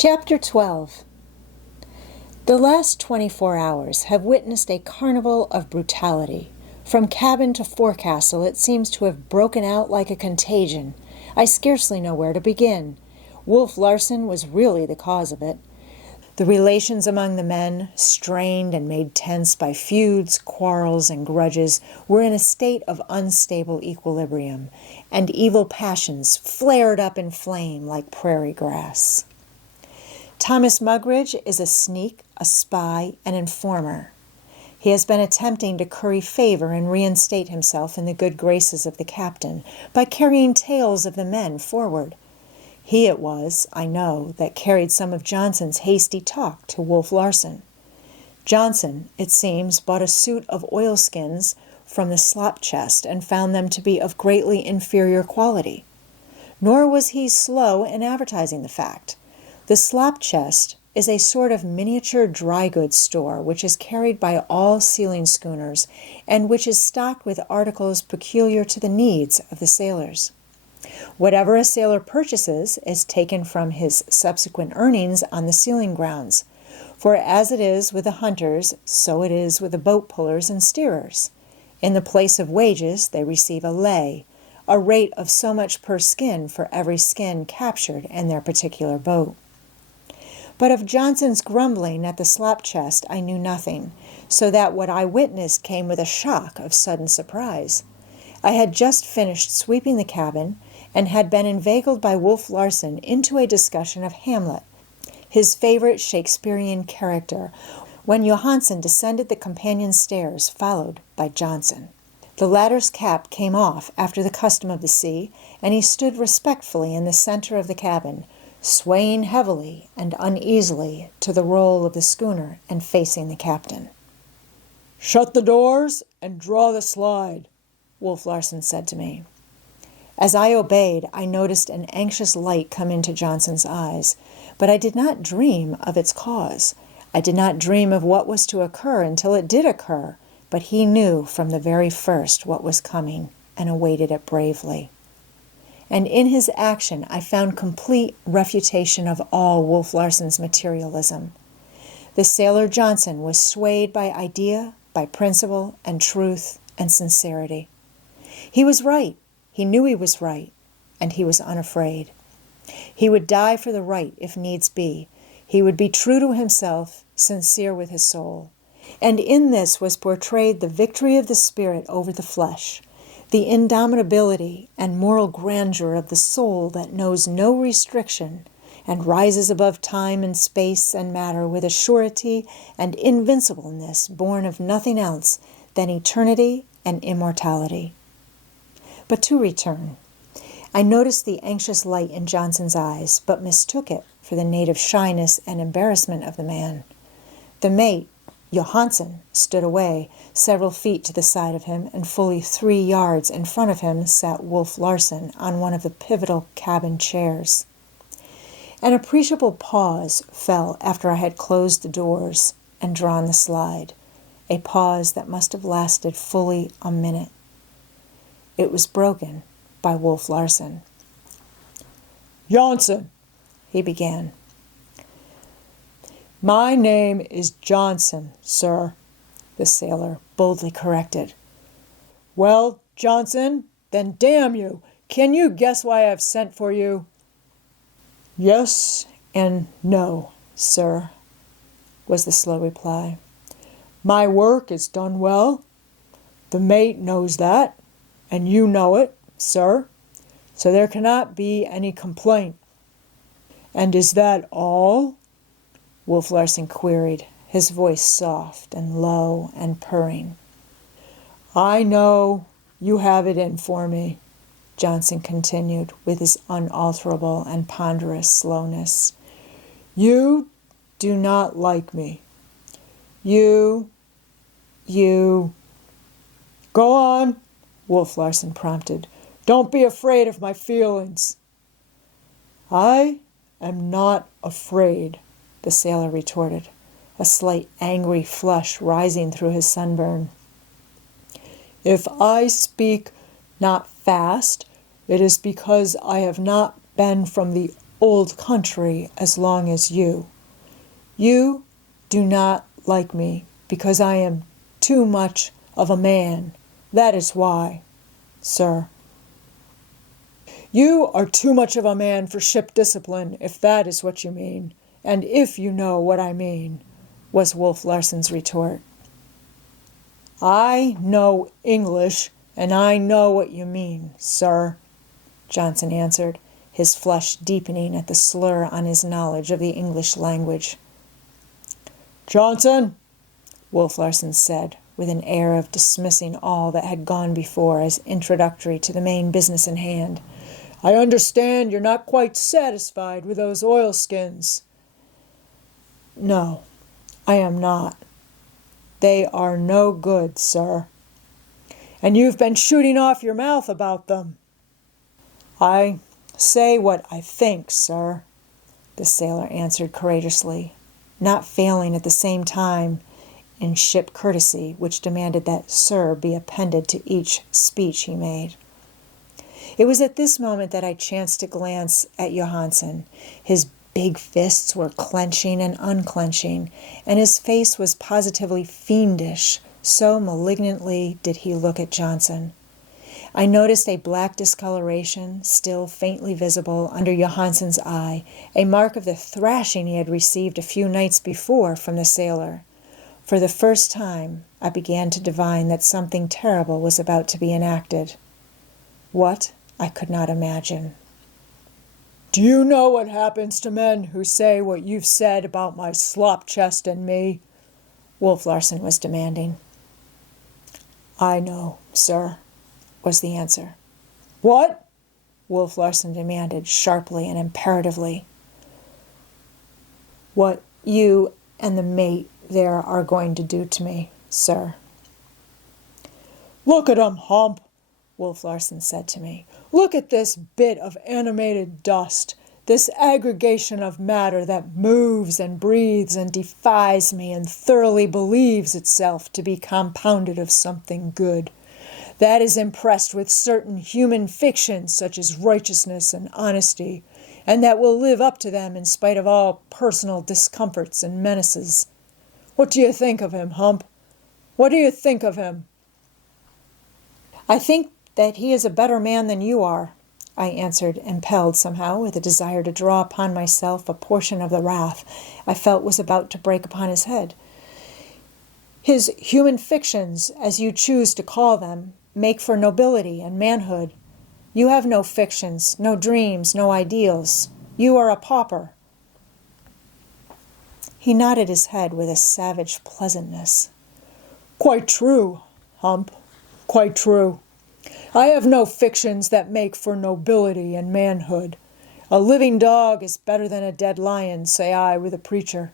Chapter 12. The last 24 hours have witnessed a carnival of brutality. From cabin to forecastle it seems to have broken out like a contagion. I scarcely know where to begin. Wolf Larson was really the cause of it. The relations among the men, strained and made tense by feuds, quarrels, and grudges, were in a state of unstable equilibrium, and evil passions flared up in flame like prairie grass. Thomas Mugridge is a sneak, a spy, an informer. He has been attempting to curry favor and reinstate himself in the good graces of the captain by carrying tales of the men forward. He it was, I know, that carried some of Johnson's hasty talk to Wolf Larson. Johnson, it seems, bought a suit of oilskins from the slop chest and found them to be of greatly inferior quality. Nor was he slow in advertising the fact. The slop chest is a sort of miniature dry goods store which is carried by all sealing schooners and which is stocked with articles peculiar to the needs of the sailors. Whatever a sailor purchases is taken from his subsequent earnings on the sealing grounds, for as it is with the hunters, so it is with the boat pullers and steerers. In the place of wages they receive a lay, a rate of so much per skin for every skin captured in their particular boat. But of Johnson's grumbling at the slop chest I knew nothing, so that what I witnessed came with a shock of sudden surprise. I had just finished sweeping the cabin, and had been inveigled by Wolf Larson into a discussion of Hamlet, his favorite Shakespearean character, when Johansen descended the companion stairs, followed by Johnson. The latter's cap came off after the custom of the sea, and he stood respectfully in the center of the cabin, swaying heavily and uneasily to the roll of the schooner and facing the captain. "Shut the doors and draw the slide," Wolf Larson said to me. As I obeyed, I noticed an anxious light come into Johnson's eyes, but I did not dream of its cause. I did not dream of what was to occur until it did occur, but he knew from the very first what was coming and awaited it bravely. And in his action I found complete refutation of all Wolf Larson's materialism. The sailor Johnson was swayed by idea, by principle, and truth, and sincerity. He was right. He knew he was right, and he was unafraid. He would die for the right if needs be. He would be true to himself, sincere with his soul. And in this was portrayed the victory of the spirit over the flesh, the indomitability and moral grandeur of the soul that knows no restriction and rises above time and space and matter with a surety and invincibleness born of nothing else than eternity and immortality. But to return, I noticed the anxious light in Johnson's eyes, but mistook it for the native shyness and embarrassment of the man. The mate, Johansen, stood away, several feet to the side of him, and fully 3 yards in front of him sat Wolf Larson on one of the pivotal cabin chairs. An appreciable pause fell after I had closed the doors and drawn the slide, a pause that must have lasted fully a minute. It was broken by Wolf Larson. "Johnson," he began. "My name is Johnson, sir," the sailor boldly corrected. "Well, Johnson, then damn you, can you guess why I have sent for you?" "Yes and no, sir," was the slow reply. "My work is done well. The mate knows that, and you know it, sir, so there cannot be any complaint." "And is that all?" Wolf Larson queried, his voice soft and low and purring. "I know you have it in for me," Johnson continued with his unalterable and ponderous slowness. "You do not like me. You... Go on," Wolf Larson prompted. "Don't be afraid of my feelings." "I am not afraid," the sailor retorted, a slight angry flush rising through his sunburn. "If I speak not fast, it is because I have not been from the old country as long as you. You do not like me because I am too much of a man. That is why, sir. You are too much of a man for ship discipline, if that is what you mean, and if you know what I mean, was Wolf Larson's retort. I know English, and I know what you mean, sir, Johnson answered, his flush deepening at the slur on his knowledge of the English language. Johnson, Wolf Larson said, with an air of dismissing all that had gone before as introductory to the main business in hand, I understand you're not quite satisfied with those oilskins. No, I am not. They are no good, sir. And you've been shooting off your mouth about them. I say what I think, sir, the sailor answered courageously, not failing at the same time in ship courtesy, which demanded that sir be appended to each speech he made. It was at this moment that I chanced to glance at Johansen. His big fists were clenching and unclenching, and his face was positively fiendish, so malignantly did he look at Johnson. I noticed a black discoloration, still faintly visible under Johansen's eye, a mark of the thrashing he had received a few nights before from the sailor. For the first time, I began to divine that something terrible was about to be enacted. What? I could not imagine. Do you know what happens to men who say what you've said about my slop chest and me? Wolf Larson was demanding. I know, sir, was the answer. What? Wolf Larson demanded sharply and imperatively. What you and the mate there are going to do to me, sir. Look at 'em, Hump, Wolf Larson said to me. Look at this bit of animated dust, this aggregation of matter that moves and breathes and defies me and thoroughly believes itself to be compounded of something good. That is impressed with certain human fictions such as righteousness and honesty, and that will live up to them in spite of all personal discomforts and menaces. What do you think of him, Hump? What do you think of him? I think that he is a better man than you are, I answered, impelled somehow with a desire to draw upon myself a portion of the wrath I felt was about to break upon his head. His human fictions, as you choose to call them, make for nobility and manhood. You have no fictions, no dreams, no ideals. You are a pauper. He nodded his head with a savage pleasantness. Quite true, Hump, quite true. I have no fictions that make for nobility and manhood. A living dog is better than a dead lion, say I with a preacher.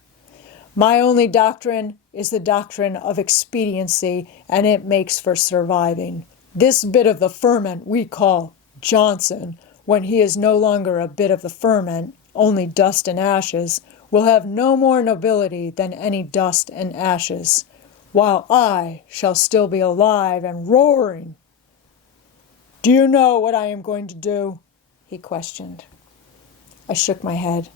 My only doctrine is the doctrine of expediency, and it makes for surviving. This bit of the ferment we call Johnson, when he is no longer a bit of the ferment, only dust and ashes, will have no more nobility than any dust and ashes, while I shall still be alive and roaring. Do you know what I am going to do? He questioned. I shook my head.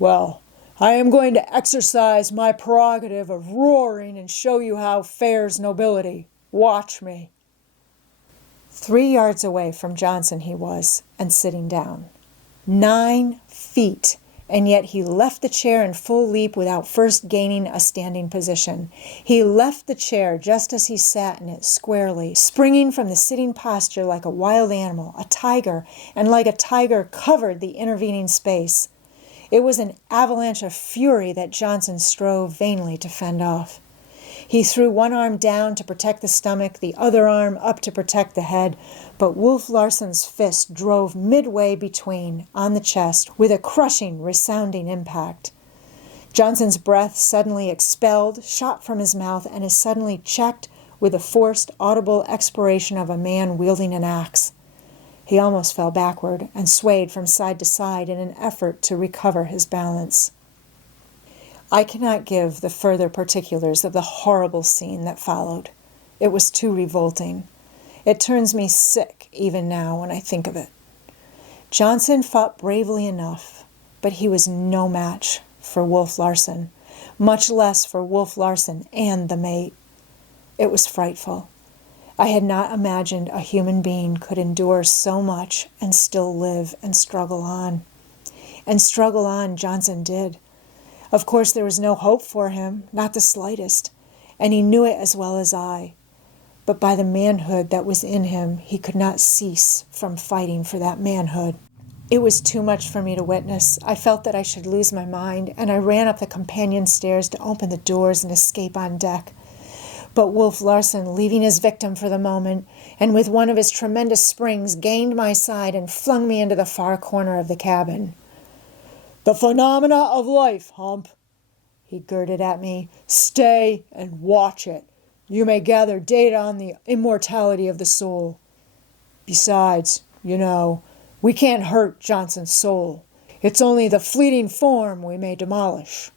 Well, I am going to exercise my prerogative of roaring and show you how fares nobility. Watch me. 3 yards away from Johnson he was, and sitting down. 9 feet, and yet he left the chair in full leap without first gaining a standing position. He left the chair just as he sat in it squarely, springing from the sitting posture like a wild animal, a tiger, and like a tiger covered the intervening space. It was an avalanche of fury that Johnson strove vainly to fend off. He threw one arm down to protect the stomach, the other arm up to protect the head, but Wolf Larson's fist drove midway between, on the chest, with a crushing, resounding impact. Johnson's breath suddenly expelled, shot from his mouth, and is suddenly checked with the forced, audible expiration of a man wielding an axe. He almost fell backward and swayed from side to side in an effort to recover his balance. I cannot give the further particulars of the horrible scene that followed. It was too revolting. It turns me sick even now when I think of it. Johnson fought bravely enough, but he was no match for Wolf Larson, much less for Wolf Larson and the mate. It was frightful. I had not imagined a human being could endure so much and still live and struggle on. And struggle on Johnson did. Of course, there was no hope for him, not the slightest, and he knew it as well as I. But by the manhood that was in him, he could not cease from fighting for that manhood. It was too much for me to witness. I felt that I should lose my mind, and I ran up the companion stairs to open the doors and escape on deck. But Wolf Larson, leaving his victim for the moment, and with one of his tremendous springs, gained my side and flung me into the far corner of the cabin. "The phenomena of life, Hump," he girded at me. "Stay and watch it. You may gather data on the immortality of the soul. Besides, we can't hurt Johnson's soul. It's only the fleeting form we may demolish."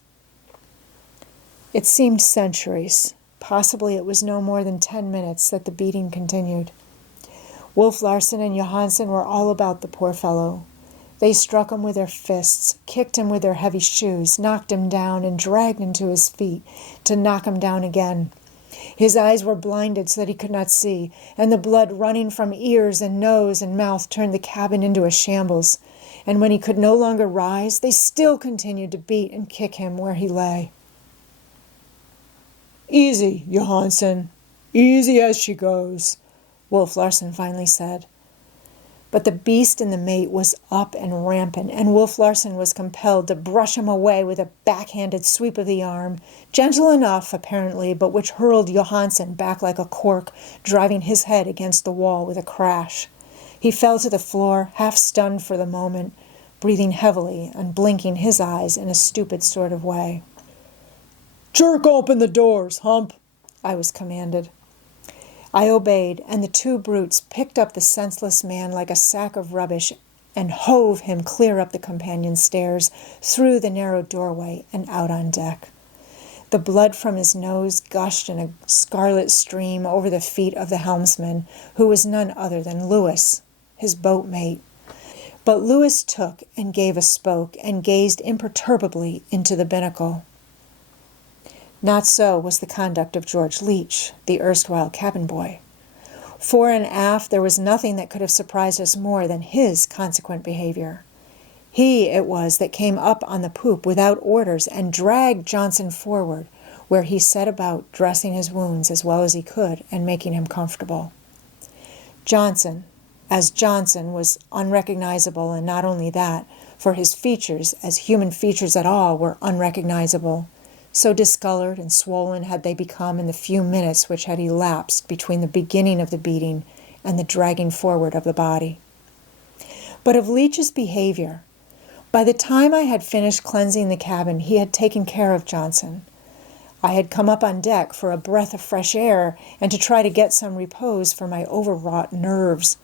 It seemed centuries. Possibly it was no more than 10 minutes that the beating continued. Wolf Larson and Johansen were all about the poor fellow. They struck him with their fists, kicked him with their heavy shoes, knocked him down, and dragged him to his feet to knock him down again. His eyes were blinded so that he could not see, and the blood running from ears and nose and mouth turned the cabin into a shambles. And when he could no longer rise, they still continued to beat and kick him where he lay. "Easy, Johansen. Easy as she goes," Wolf Larson finally said. But the beast in the mate was up and rampant, and Wolf Larson was compelled to brush him away with a backhanded sweep of the arm, gentle enough, apparently, but which hurled Johansen back like a cork, driving his head against the wall with a crash. He fell to the floor, half stunned for the moment, breathing heavily and blinking his eyes in a stupid sort of way. "Jerk open the doors, Hump," I was commanded. I obeyed, and the two brutes picked up the senseless man like a sack of rubbish and hove him clear up the companion stairs, through the narrow doorway, and out on deck. The blood from his nose gushed in a scarlet stream over the feet of the helmsman, who was none other than Lewis, his boatmate. But Lewis took and gave a spoke and gazed imperturbably into the binnacle. Not so was the conduct of George Leach, the erstwhile cabin boy. Fore and aft there was nothing that could have surprised us more than his consequent behavior. He it was that came up on the poop without orders and dragged Johnson forward, where he set about dressing his wounds as well as he could and making him comfortable. Johnson was unrecognizable, and not only that, for his features, as human features at all, were unrecognizable. So discolored and swollen had they become in the few minutes which had elapsed between the beginning of the beating and the dragging forward of the body. But of Leach's behavior, by the time I had finished cleansing the cabin, he had taken care of Johnson. I had come up on deck for a breath of fresh air and to try to get some repose for my overwrought nerves.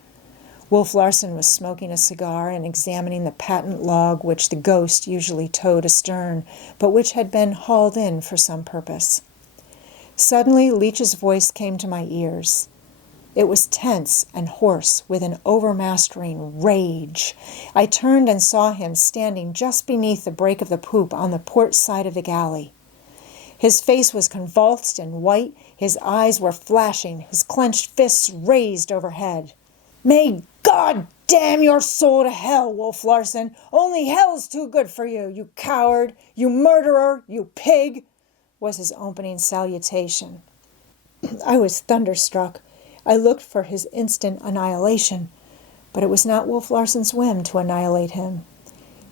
Wolf Larson was smoking a cigar and examining the patent log which the Ghost usually towed astern, but which had been hauled in for some purpose. Suddenly Leach's voice came to my ears. It was tense and hoarse, with an overmastering rage. I turned and saw him standing just beneath the break of the poop on the port side of the galley. His face was convulsed and white, his eyes were flashing, his clenched fists raised overhead. "May God damn your soul to hell, Wolf Larson! Only hell's too good for you, you coward, you murderer, you pig!" was his opening salutation. I was thunderstruck. I looked for his instant annihilation, but it was not Wolf Larson's whim to annihilate him.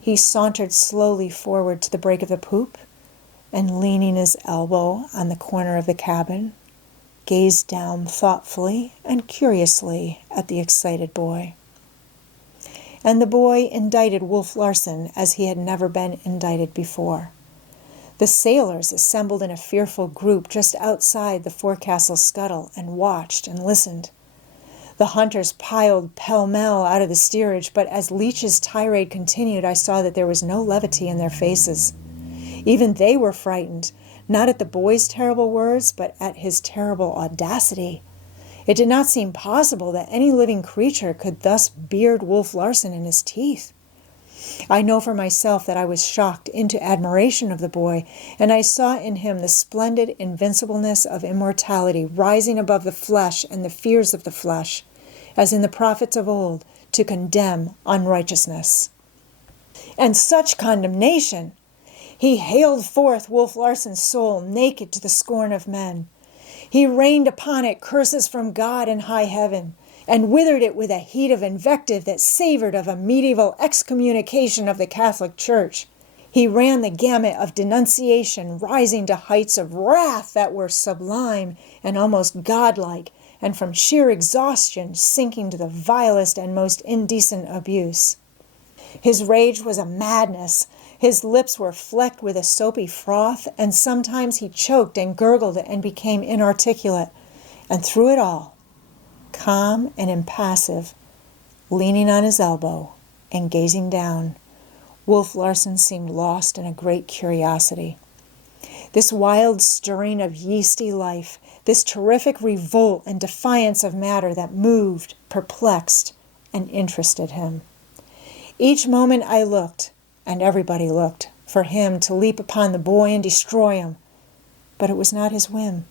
He sauntered slowly forward to the break of the poop, and leaning his elbow on the corner of the cabin, gazed down thoughtfully and curiously at the excited boy. And the boy indicted Wolf Larson as he had never been indicted before. The sailors assembled in a fearful group just outside the forecastle scuttle and watched and listened. The hunters piled pell-mell out of the steerage, but as Leach's tirade continued, I saw that there was no levity in their faces. Even they were frightened, not at the boy's terrible words, but at his terrible audacity. It did not seem possible that any living creature could thus beard Wolf Larson in his teeth. I know for myself that I was shocked into admiration of the boy, and I saw in him the splendid invincibleness of immortality rising above the flesh and the fears of the flesh, as in the prophets of old, to condemn unrighteousness. And such condemnation! He haled forth Wolf Larson's soul naked to the scorn of men. He rained upon it curses from God and high heaven, and withered it with a heat of invective that savored of a medieval excommunication of the Catholic Church. He ran the gamut of denunciation, rising to heights of wrath that were sublime and almost godlike, and from sheer exhaustion sinking to the vilest and most indecent abuse. His rage was a madness. His lips were flecked with a soapy froth, and sometimes he choked and gurgled and became inarticulate. And through it all, calm and impassive, leaning on his elbow and gazing down, Wolf Larson seemed lost in a great curiosity. This wild stirring of yeasty life, this terrific revolt and defiance of matter that moved, perplexed, and interested him. Each moment I looked, and everybody looked, for him to leap upon the boy and destroy him. But it was not his whim.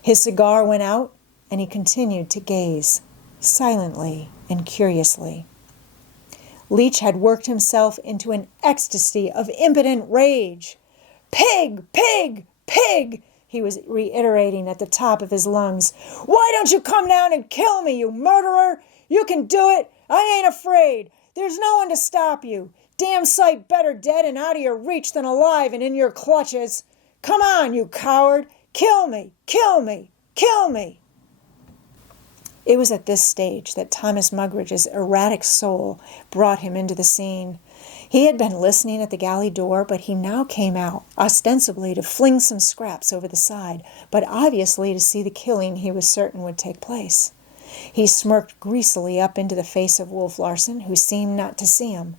His cigar went out, and he continued to gaze, silently and curiously. Leach had worked himself into an ecstasy of impotent rage. "Pig! Pig! Pig!" he was reiterating at the top of his lungs. "Why don't you come down and kill me, you murderer? You can do it! I ain't afraid! There's no one to stop you! Damn sight better dead and out of your reach than alive and in your clutches! Come on, you coward! Kill me! Kill me! Kill me!" It was at this stage that Thomas Mugridge's erratic soul brought him into the scene. He had been listening at the galley door, but he now came out, ostensibly to fling some scraps over the side, but obviously to see the killing he was certain would take place. He smirked greasily up into the face of Wolf Larson, who seemed not to see him.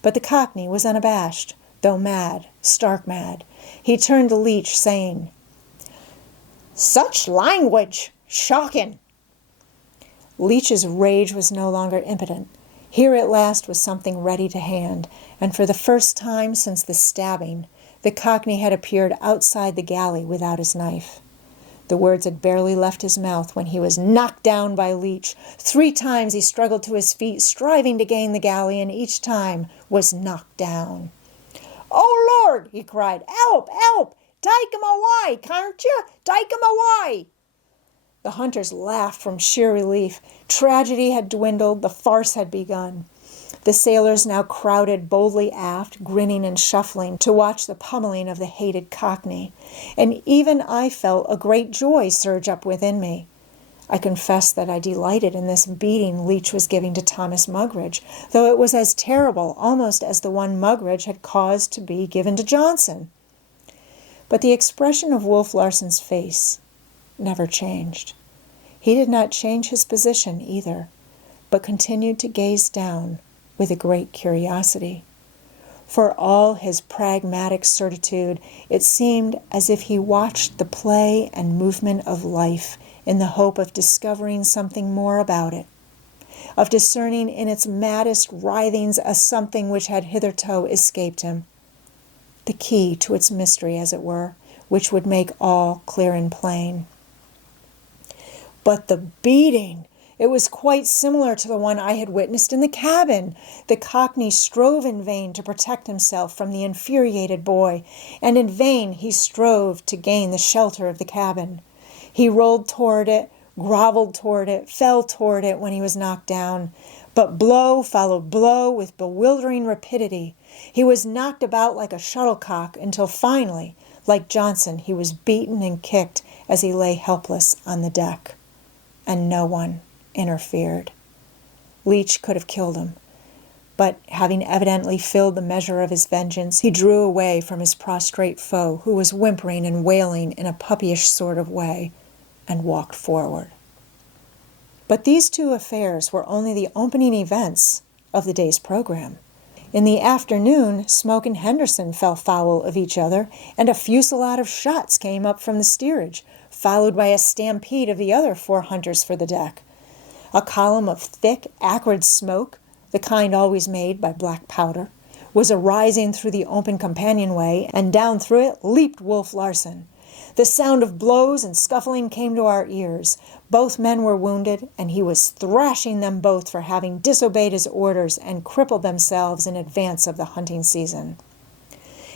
But the Cockney was unabashed, though mad, stark mad. He turned to Leach, saying, "Such language! Shocking!" Leach's rage was no longer impotent. Here at last was something ready to hand, and for the first time since the stabbing, the Cockney had appeared outside the galley without his knife. The words had barely left his mouth when he was knocked down by Leach. 3 times he struggled to his feet, striving to gain the galley, and each time was knocked down. "Oh, Lord!" he cried. "Help! Help! Take him away, can't you? Take him away!" The hunters laughed from sheer relief. Tragedy had dwindled, the farce had begun. The sailors now crowded boldly aft, grinning and shuffling, to watch the pummeling of the hated Cockney. And even I felt a great joy surge up within me. I confess that I delighted in this beating Leach was giving to Thomas Mugridge, though it was as terrible almost as the one Mugridge had caused to be given to Johnson. But the expression of Wolf Larson's face never changed. He did not change his position either, but continued to gaze down with a great curiosity. For all his pragmatic certitude, it seemed as if he watched the play and movement of life in the hope of discovering something more about it, of discerning in its maddest writhings a something which had hitherto escaped him, the key to its mystery, as it were, which would make all clear and plain. But the beating! It was quite similar to the one I had witnessed in the cabin. The Cockney strove in vain to protect himself from the infuriated boy, and in vain he strove to gain the shelter of the cabin. He rolled toward it, groveled toward it, fell toward it when he was knocked down. But blow followed blow with bewildering rapidity. He was knocked about like a shuttlecock until finally, like Johnson, he was beaten and kicked as he lay helpless on the deck. And no one interfered. Leach could have killed him, but having evidently filled the measure of his vengeance, he drew away from his prostrate foe, who was whimpering and wailing in a puppyish sort of way, and walked forward. But these two affairs were only the opening events of the day's program. In the afternoon, Smoke and Henderson fell foul of each other, and a fusillade of shots came up from the steerage, followed by a stampede of the other 4 hunters for the deck. A column of thick, acrid smoke, the kind always made by black powder, was arising through the open companionway, and down through it leaped Wolf Larson. The sound of blows and scuffling came to our ears. Both men were wounded, and he was thrashing them both for having disobeyed his orders and crippled themselves in advance of the hunting season.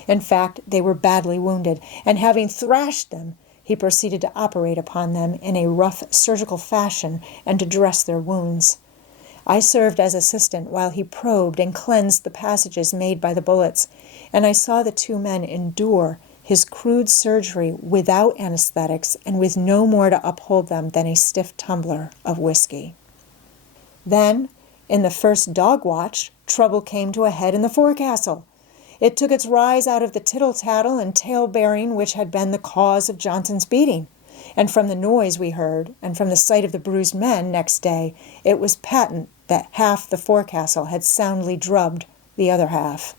In fact, they were badly wounded, and having thrashed them, he proceeded to operate upon them in a rough surgical fashion and to dress their wounds. I served as assistant while he probed and cleansed the passages made by the bullets, and I saw the 2 men endure his crude surgery without anesthetics and with no more to uphold them than a stiff tumbler of whiskey. Then, in the first dog watch, trouble came to a head in the forecastle. It took its rise out of the tittle-tattle and tale-bearing which had been the cause of Johnson's beating, and from the noise we heard, and from the sight of the bruised men next day, it was patent that half the forecastle had soundly drubbed the other half.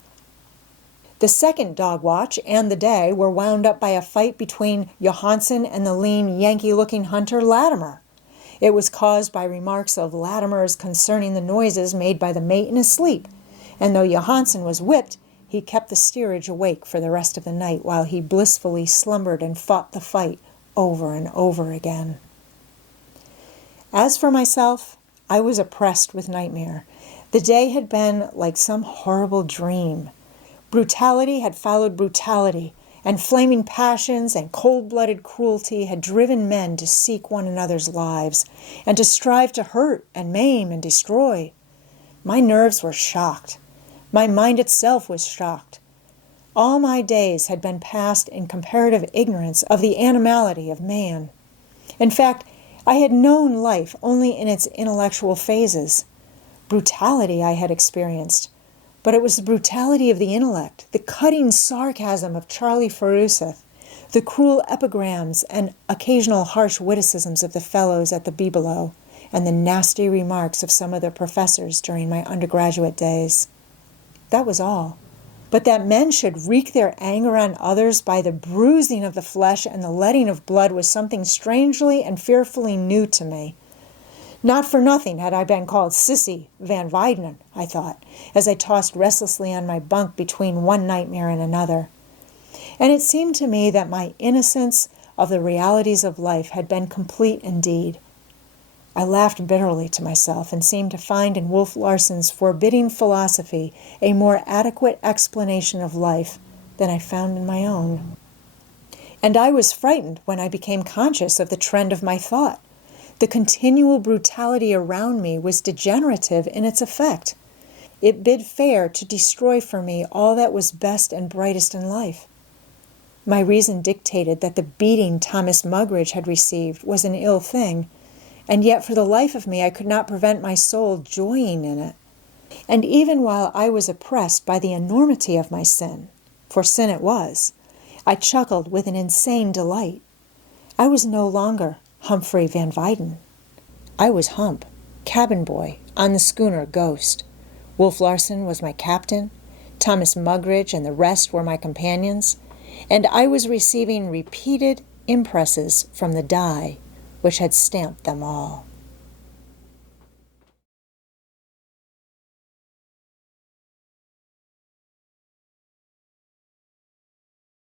The second dog watch and the day were wound up by a fight between Johansen and the lean, Yankee-looking hunter Latimer. It was caused by remarks of Latimer's concerning the noises made by the mate in his sleep, and though Johansen was whipped, he kept the steerage awake for the rest of the night while he blissfully slumbered and fought the fight over and over again. As for myself, I was oppressed with nightmare. The day had been like some horrible dream. Brutality had followed brutality, and flaming passions and cold-blooded cruelty had driven men to seek one another's lives, and to strive to hurt and maim and destroy. My nerves were shocked. My mind itself was shocked. All my days had been passed in comparative ignorance of the animality of man. In fact, I had known life only in its intellectual phases. Brutality I had experienced, but it was the brutality of the intellect, the cutting sarcasm of Charlie Faruseth, the cruel epigrams and occasional harsh witticisms of the fellows at the Bibelot, and the nasty remarks of some of the professors during my undergraduate days. That was all. But that men should wreak their anger on others by the bruising of the flesh and the letting of blood was something strangely and fearfully new to me. Not for nothing had I been called Sissy Van Weyden, I thought, as I tossed restlessly on my bunk between one nightmare and another. And it seemed to me that my innocence of the realities of life had been complete indeed. I laughed bitterly to myself and seemed to find in Wolf Larson's forbidding philosophy a more adequate explanation of life than I found in my own. And I was frightened when I became conscious of the trend of my thought. The continual brutality around me was degenerative in its effect. It bid fair to destroy for me all that was best and brightest in life. My reason dictated that the beating Thomas Mugridge had received was an ill thing, and yet for the life of me I could not prevent my soul joying in it. And even while I was oppressed by the enormity of my sin, for sin it was, I chuckled with an insane delight. I was no longer Humphrey Van Weyden. I was Hump, cabin boy, on the schooner Ghost. Wolf Larson was my captain, Thomas Mugridge and the rest were my companions, and I was receiving repeated impresses from the die which had stamped them all.